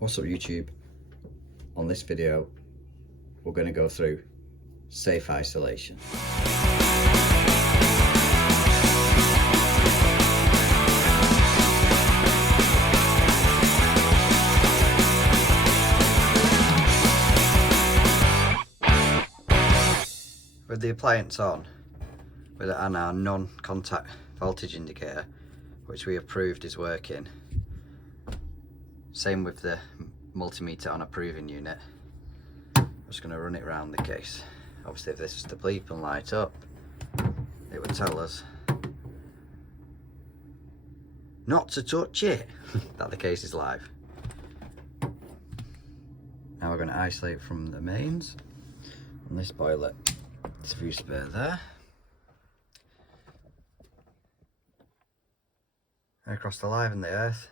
What's up YouTube? On this video we're going to go through safe isolation. With the appliance on and our non-contact voltage indicator, which we approved is working, same with the multimeter on a proving unit, I'm just going to run it around the case. Obviously if this was to bleep and light up, it would tell us not to touch it, that the case is live. Now we're going to isolate from the mains on this boiler. There's a few spare there. And across the live and the earth,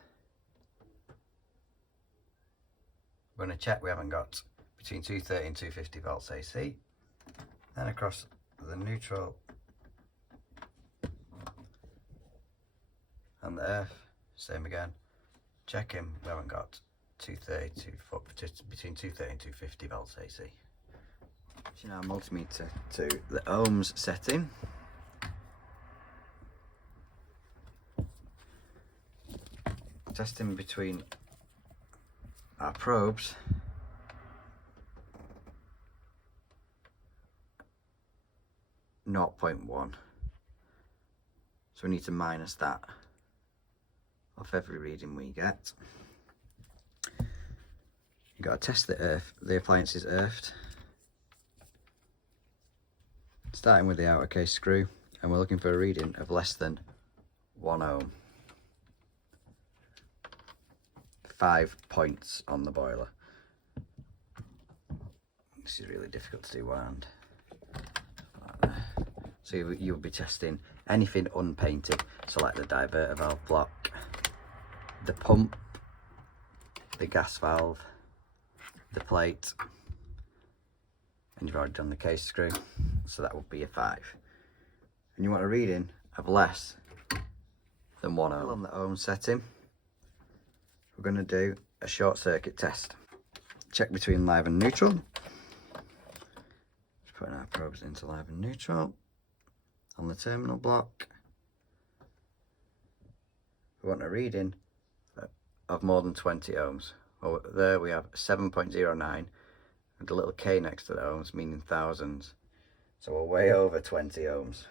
we're going to check we haven't got between 230 and 250 volts AC. Then across the neutral and the earth, same again. Checking we haven't got between 230 and 250 volts AC. Switching our multimeter to the ohms setting. Testing between our probes. .1, so we need to minus that off every reading we get. You've got to test the appliance is earthed. Starting with the outer case screw, and we're looking for a reading of less than 1 ohm. 5 points on the boiler. This is really difficult to do by hand. So you'll be testing anything unpainted, so like the diverter valve block, the pump, the gas valve, the plate, and you've already done the case screw, so that would be a 5. And you want a reading of less than 1 ohm. On the ohm setting, we're going to do a short circuit test. Check between live and neutral. Just putting our probes into live and neutral. On the terminal block, we want a reading of more than 20 ohms. Well, there we have 7.09 with a little K next to the ohms, meaning thousands. So we're way over 20 ohms.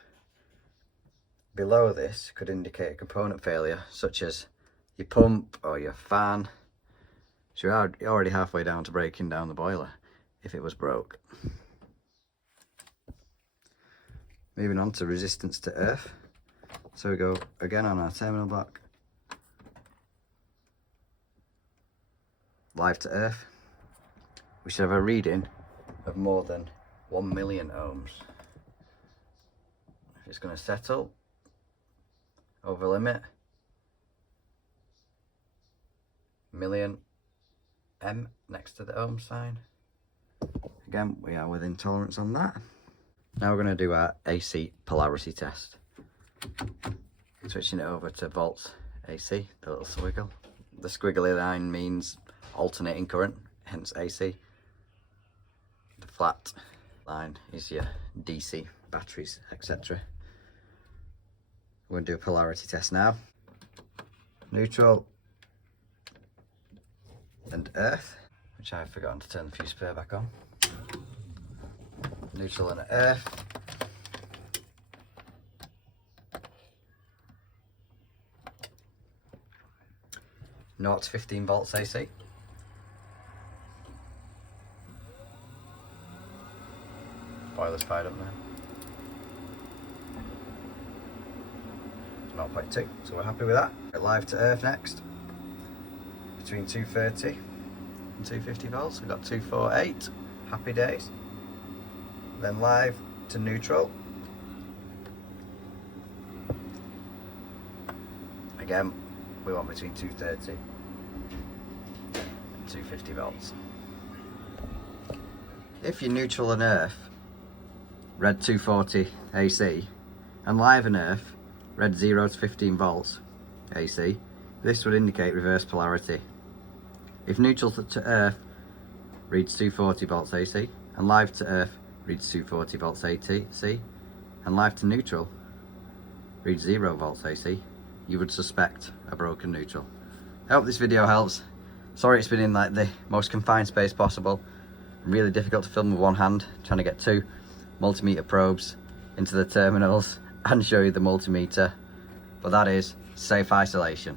Below this could indicate a component failure, such as your pump or your fan. So you're already halfway down to breaking down the boiler if it was broke. Moving on to resistance to earth. So we go again on our terminal block. Live to earth. We should have a reading of more than 1 million ohms. If it's going to settle over limit, million M next to the ohm sign. Again, we are within tolerance on that. Now we're going to do our AC polarity test. Switching it over to volts AC, the little squiggle. The squiggly line means alternating current, hence AC. The flat line is your DC, batteries, etc. We're going to do a polarity test now. Neutral and earth, which I've forgotten to turn the fuse pair back on. Neutral and earth. 0 to 15 volts AC. Boiler's fired up now. 0.2, so we're happy with that. Live to earth next. Between 230 and 250 volts, we've got 248. Happy days. Then live to neutral. Again, we want between 230 and 250 volts. If your neutral and earth read 240 AC and live and earth read 0 to 15 volts AC, this would indicate reverse polarity. If neutral to earth reads 240 volts AC, and live to earth reads 240 volts AC, and live to neutral reads 0 volts AC, you would suspect a broken neutral. I hope this video helps. Sorry it's been in like the most confined space possible. Really difficult to film with one hand, trying to get 2 multimeter probes into the terminals and show you the multimeter. But that is safe isolation.